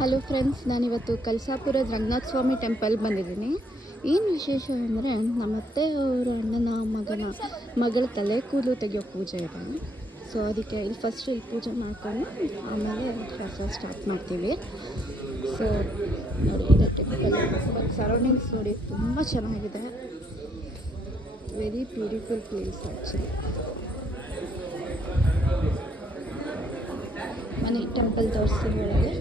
Hello friends ನಾನಿವತ್ತು ಕಲ್ಸಾಪುರದ ರಂಗನಾಥ ಸ್ವಾಮಿ temple ಬಂದಿದ್ದೀನಿ. ಏನು ವಿಶೇಷ ಅಂದರೆ ನಮ್ಮ ಅತ್ತೆ ಅವರ ಅಣ್ಣನ ಮಗನ ಮಗಳ ತಲೆ ಕೂದಲು ತೆಗೆಯೋ ಪೂಜೆ ಇದೆ. ಸೊ ಅದಕ್ಕೆ ಇಲ್ಲಿ ಫಸ್ಟ್ ಇಲ್ಲಿ ಪೂಜೆ ಮಾಡ್ಕೊಂಡು ಆಮೇಲೆ ಕೆಲಸ ಸ್ಟಾರ್ಟ್ ಮಾಡ್ತೀವಿ. ಸೊ ನೋಡಿ ಟೆಂಪಲ್ ಸರೌಂಡಿಂಗ್ಸ್ ನೋಡಿ ತುಂಬ ಚೆನ್ನಾಗಿದೆ. ವೆರಿ ಬ್ಯೂಟಿಫುಲ್ ಪ್ಲೇಸ್ ಆ್ಯಕ್ಚುಲಿ ಮನೆ ಟೆಂಪಲ್ ತೋರಿಸ್ತೀನಿ ಒಳಗೆ.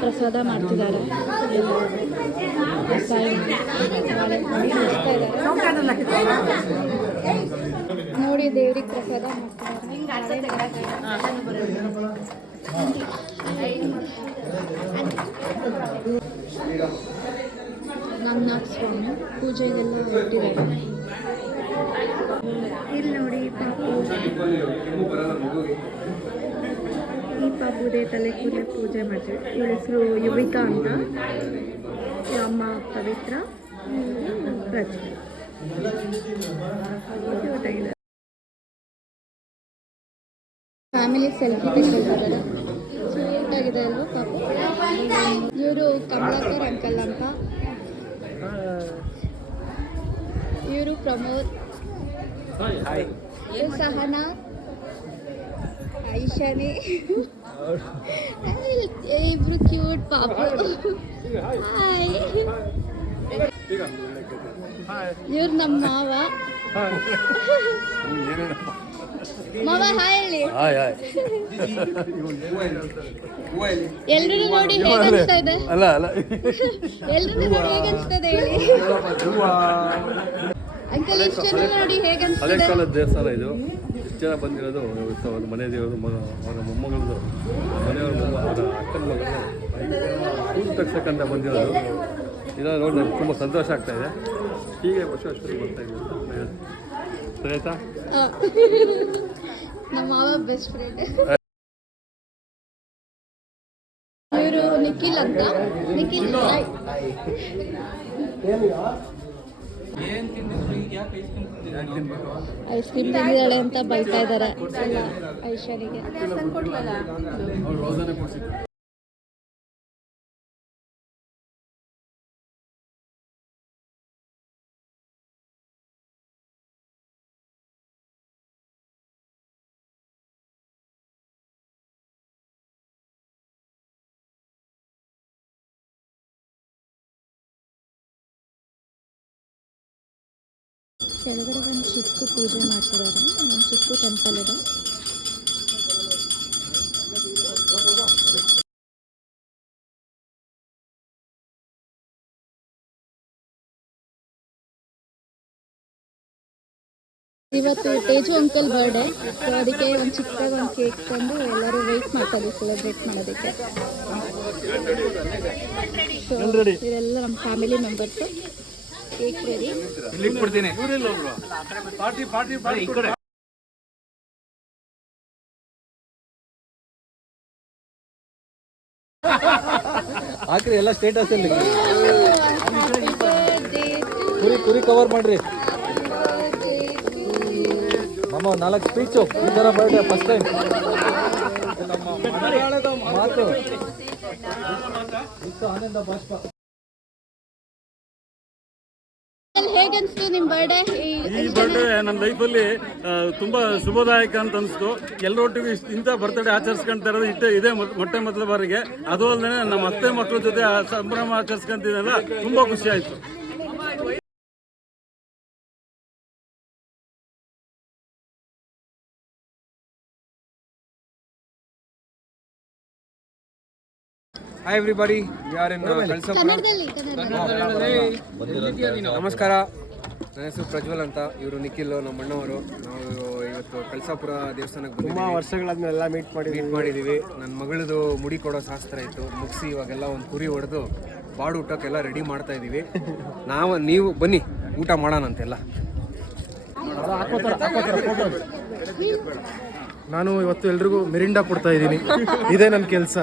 ಪ್ರಸಾದ ಮಾಡ್ತಿದ್ದಾರೆ ಸಾಯಿ ಬಾಳೆಹಣ್ಣು ಹಂಚ್ತಾ ಇದ್ದಾರೆ. ನೋಡಿ ದೇವ್ರಿಗೆ ಪ್ರಸಾದ ಮಾಡ್ತಿದ್ದಾರೆ ರಂಗನಾಥ ಸ್ವಾಮಿ ಪೂಜೆಗೆಲ್ಲ ಇಟ್ಟಿದ್ದಾರೆ ಇಲ್ಲಿ ನೋಡಿ ಪಾಪು. ಈ ಪಾಪುದೇ ತಲೆ ಕೂದಲು ಪೂಜೆ ಮಾಡ್ತೀವಿ ಇವಳ ಹೆಸರು ಯುವಿಕಾ ಅಂತ. ಇವ್ರ ಅಮ್ಮ ಪವಿತ್ರ. ಪ್ರಜ್ ಫ್ಯಾಮಿಲಿ ಸೆಲ್ಫಿ ತೆಗೆದಿದ್ದಾರೆ. ಆಗಿದೆ ಅಲ್ವಾ ಪಾಪ? ಇವರು ಕಮಲಾಕರ್ ಅಂಕಲ್ ಅಂತ. ಇವರು ಪ್ರಮೋದ್. ಸಹನಾ. ಐಶಾನಿ. ಇಬ್ರು ಕ್ಯೂಟ್ ಪಾಪು. ಹಾಯ್ ಇವ್ರು ನಮ್ಮ ಮಾವ. ಮಾವ ಹಾಯ್ ಹೇಳಿ. Hi hi. ಎಲ್ರು ನೋಡಿ ಹೇಗೆ ಅನಿಸ್ತಾ ಇದೆ? ಅಲ್ಲ ಅಲ್ಲ. ಎಲ್ರು ನೋಡಿ ಹೇಗೆ ಇದೆ ಹೇಳಿ. ಅಂಕಲ್ ಇಷ್ಟು ಜನ ನೋಡಿ ಹೇಗೆ ಹಳೆ ಅನಿಸ್ತದೆ ಕಾಲದ ದೇವಸ್ಥಾನ ಇದು. ಹೆಚ್ಚಿನ ಜನ ಬಂದಿರೋದು ಒಂದು ಅವ್ರ ಮನೆ ದೇವರು ಮಗ ಅವರ ಮೊಮ್ಮಗಳದು. ಮನೆಯವ್ರ ಮೊಮ್ಮ ಅವರ ಅಕ್ಕನ ಮಗಳು ಕೂತು ತಗ್ಸಕ್ಕಂತ ಬಂದಿರೋದು. ಇದನ್ನು ನೋಡಿ ನನಗೆ ತುಂಬ ಸಂತೋಷ ಆಗ್ತಾ ಇದೆ. ಹೀಗೆ ವರ್ಷ ವರ್ಷ ಬರ್ತಾ ಇದ್ದೀವಿ ಸರಿ ನಮ್ಮ ಮಾವ ಬೆಸ್ಟ್ ಫ್ರೆಂಡ್ ಇವರು ನಿಖಿಲ್ ಅಂತ. ನಿಖಿಲ್. ಐಸ್ ಕ್ರೀಮ್ ತಿಂದಿದ್ದಾಳೆ ಅಂತ ಬೈತಾ ಇದಾರೆ ಎಲ್ಲ ಕೆಳಗಡೆ ಒಂದು ಚಿಕ್ಕ ಪೂಜೆ ಮಾಡ್ತಿದ್ದಾರೆ. ಒಂದು ಚಿಕ್ಕ ಟೆಂಪಲ್ ಇದೆ. ಇವತ್ತು ತೇಜು ಅಂಕಲ್ ಬರ್ಡೇ ಸೊ ಅದಕ್ಕೆ ಒಂದು ಚಿಕ್ಕದಾಗಿ ಒಂದು ಕೇಕ್ ತಂದು ಎಲ್ಲರೂ ವೆಯ್ಟ್ ಮಾಡ್ತಾ ಇದ್ದೀವಿ ಸೆಲೆಬ್ರೇಟ್ ಮಾಡೋದಕ್ಕೆ. ಸೊ ಇವರೆಲ್ಲ ನಮ್ಮ family members ready party party party ಹಾಕ್ರಿ ಎಲ್ಲ ಸ್ಟೇಟಸ್ ಅಲ್ಲಿ. ಕುರಿ ಕುರಿ ಕವರ್ ಮಾಡ್ರಿ. ನಮ್ಮ ಮಾಮ ನಾಲ್ಕು ಸ್ಪೀಚು ಈ ತರ ಬರ್ಡೇ ಫಸ್ಟ್ ಟೈಮ್ ಮಾತು. ಇಷ್ಟು ಆನಂದ ಬಾಷ್ಪ ಹೇಗೆ ಅನಿಸ್ತು ನಿಮ್ಮ ಈ ಬರ್ಡೇ ನನ್ನ ಲೈಫಲ್ಲಿ ತುಂಬ ಶುಭದಾಯಕ ಅಂತ ಅನಿಸ್ತು. ಎಲ್ಲರೊಟ್ಟಿಗೆ ಇಷ್ಟ್- ಇಂಥ ಬರ್ತ್ಡೇ ಆಚರಿಸ್ಕೊಂತ ಇರೋದು ಇಟ್ಟೆ ಇದೇ ಮೊಟ್ಟೆ ಮೊದಲ ಬಾರಿಗೆ. ಅದು ಅಲ್ಲದೆ ನಮ್ಮ ಅತ್ತೆ ಮಕ್ಕಳ ಜೊತೆ ಆ ಸಂಭ್ರಮ ಆಚರಿಸ್ಕೊಂತಿದ್ದೆಲ್ಲ ತುಂಬಾ ಖುಷಿ ಆಯ್ತು. ಹಾಯ್ ಎವ್ರಿಬಡಿ ಕನ್ನಡ ನಮಸ್ಕಾರ. ನನ್ನ ಹೆಸರು ಪ್ರಜ್ವಲ್ ಅಂತ. ಇವರು ನಿಖಿಲ್ ನಮ್ಮ ಅಣ್ಣವರು. ನಾವು ಇವತ್ತು ಕಳಸಾಪುರ ದೇವಸ್ಥಾನಕ್ಕೆ ತುಂಬಾ ವರ್ಷಗಳಾದ್ಮೇಲೆ ಮೀಟ್ ಮಾಡಿ ಮೀಟ್ ಮಾಡಿದೀವಿ ನನ್ನ ಮಗಳದು ಮುಡಿ ಕೊಡೋ ಶಾಸ್ತ್ರ ಇತ್ತು. ಮುಗಿಸಿ ಇವಾಗೆಲ್ಲ ಒಂದು ಕುರಿ ಹೊಡೆದು ಬಾಡು ಊಟಕ್ಕೆಲ್ಲ ರೆಡಿ ಮಾಡ್ತಾ ಇದ್ದೀವಿ ನಾವು ನೀವು ಬನ್ನಿ ಊಟ ಮಾಡೋಣಂತೆಲ್ಲ. ನಾನು ಇವತ್ತು ಎಲ್ರಿಗೂ ಮಿರಿಂಡಾ ಕೊಡ್ತಾ ಇದ್ದೀನಿ ಇದೇ ನನ್ನ ಕೆಲಸ.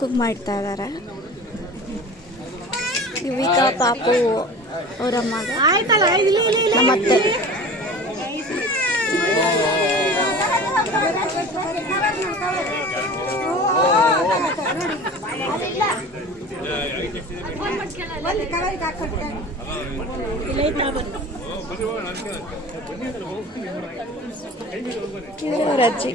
ಕುಕ್ ಮಾಡ್ತಾ ಇದ್ದಾರೆ ಯುವಿಕಾ ಪಾಪು ಅವರಮ್ಮ ಮತ್ತೆ ನಮ್ಮತ್ತೆ ಅಜ್ಜಿ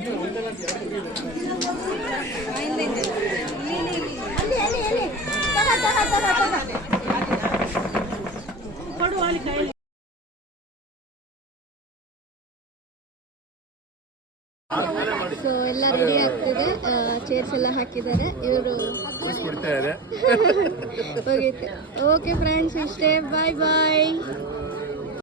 ಸೊ ಎಲ್ಲ ರೆಡಿ ಆಗ್ತಿದೆ. ಚೇರ್ಸ್ ಎಲ್ಲ ಹಾಕಿದ್ದಾರೆ. ಇವರು ಹೋಗಿತ್ತು ಓಕೆ ಫ್ರೆಂಡ್ಸ್ ಇಷ್ಟೇ. ಬಾಯ್ ಬಾಯ್